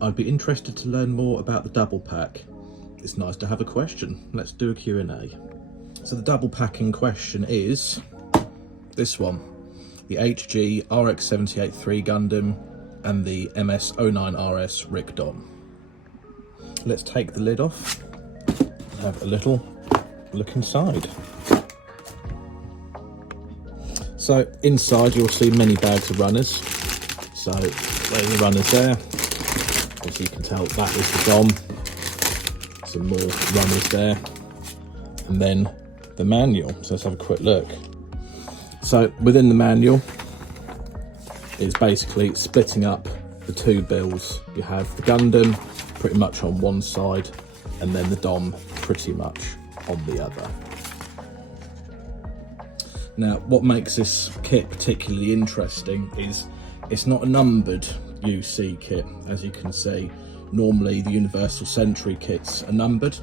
I'd be interested to learn more about the double pack. It's nice to have a question. Let's do a Q&A. So the double pack in question is this one, the HG RX-78-3 Gundam and the MS-09RS Dom. Let's take the lid off and have a little look inside. So inside you'll see many bags of runners. So there's the runners there. As you can tell, that is the Dom. Some more runners there. And then the manual. So let's have a quick look. So within the manual, it's basically splitting up the two bills. You have the Gundam pretty much on one side and then the Dom pretty much on the other. Now, what makes this kit particularly interesting is it's not a numbered UC kit, as you can see. Normally the Universal Century kits are numbered.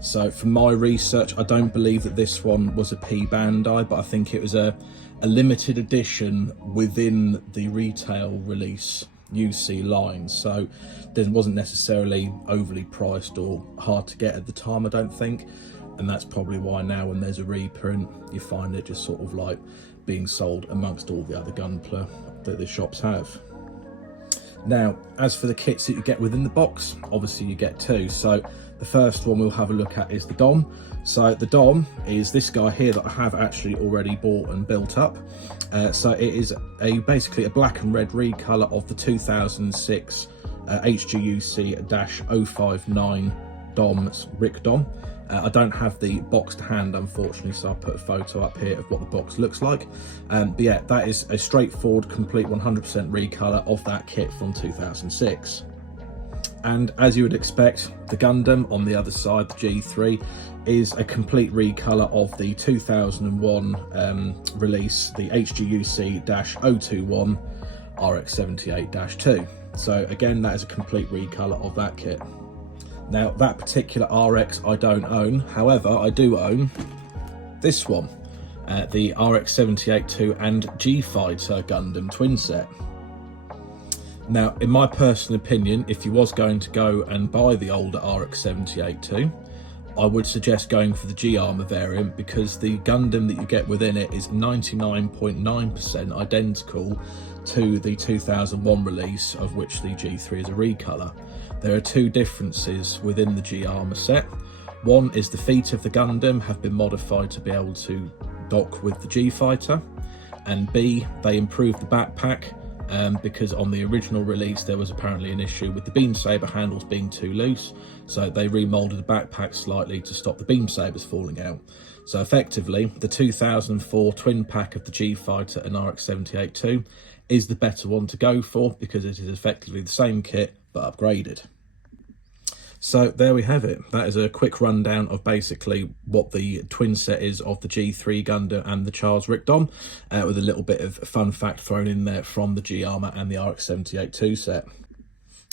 So from my research, I don't believe that this one was a P Bandai, but I think it was a limited edition within the retail release UC line. So it wasn't necessarily overly priced or hard to get at the time, I don't think. And that's probably why now when there's a reprint, you find it just sort of like being sold amongst all the other Gunpla that the shops have. Now, as for the kits that you get within the box, obviously you get two. So the first one we'll have a look at is the Dom. So the Dom is this guy here that I have actually already bought and built up. So it is basically a black and red recolor of the 2006 HGUC-059 Dom's Dom. I don't have the box to hand, unfortunately, so I'll put a photo up here of what the box looks like. But yeah, that is a straightforward, complete 100% recolor of that kit from 2006. And as you would expect, the Gundam on the other side, the G3, is a complete recolor of the 2001 release, the HGUC-021 RX-78-2. So again, that is a complete recolor of that kit. Now, that particular RX I don't own, however, I do own this one, the RX-78-2 and G-Fighter Gundam twin set. Now, in my personal opinion, if you was going to go and buy the older RX-78-2, I would suggest going for the G-Armor variant, because the Gundam that you get within it is 99.9% identical to the 2001 release, of which the G3 is a recolor. There are two differences within the G-Armor set. One is the feet of the Gundam have been modified to be able to dock with the G-Fighter, and B, they improved the backpack because on the original release there was apparently an issue with the beam saber handles being too loose, so they remolded the backpack slightly to stop the beam sabers falling out. So effectively, the 2004 twin pack of the G-Fighter and RX-78-2 is the better one to go for, because it is effectively the same kit but upgraded. So there we have it. That is a quick rundown of basically what the twin set is of the G3 Gundam and the Char's Dom, with a little bit of fun fact thrown in there from the G-Armor and the RX-78-2 set.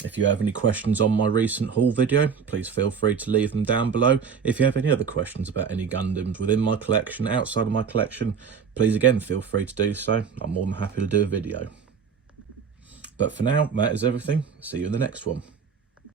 If you have any questions on my recent haul video, please feel free to leave them down below. If you have any other questions about any Gundams within my collection, outside of my collection, please again feel free to do so. I'm more than happy to do a video. But for now, that is everything. See you in the next one.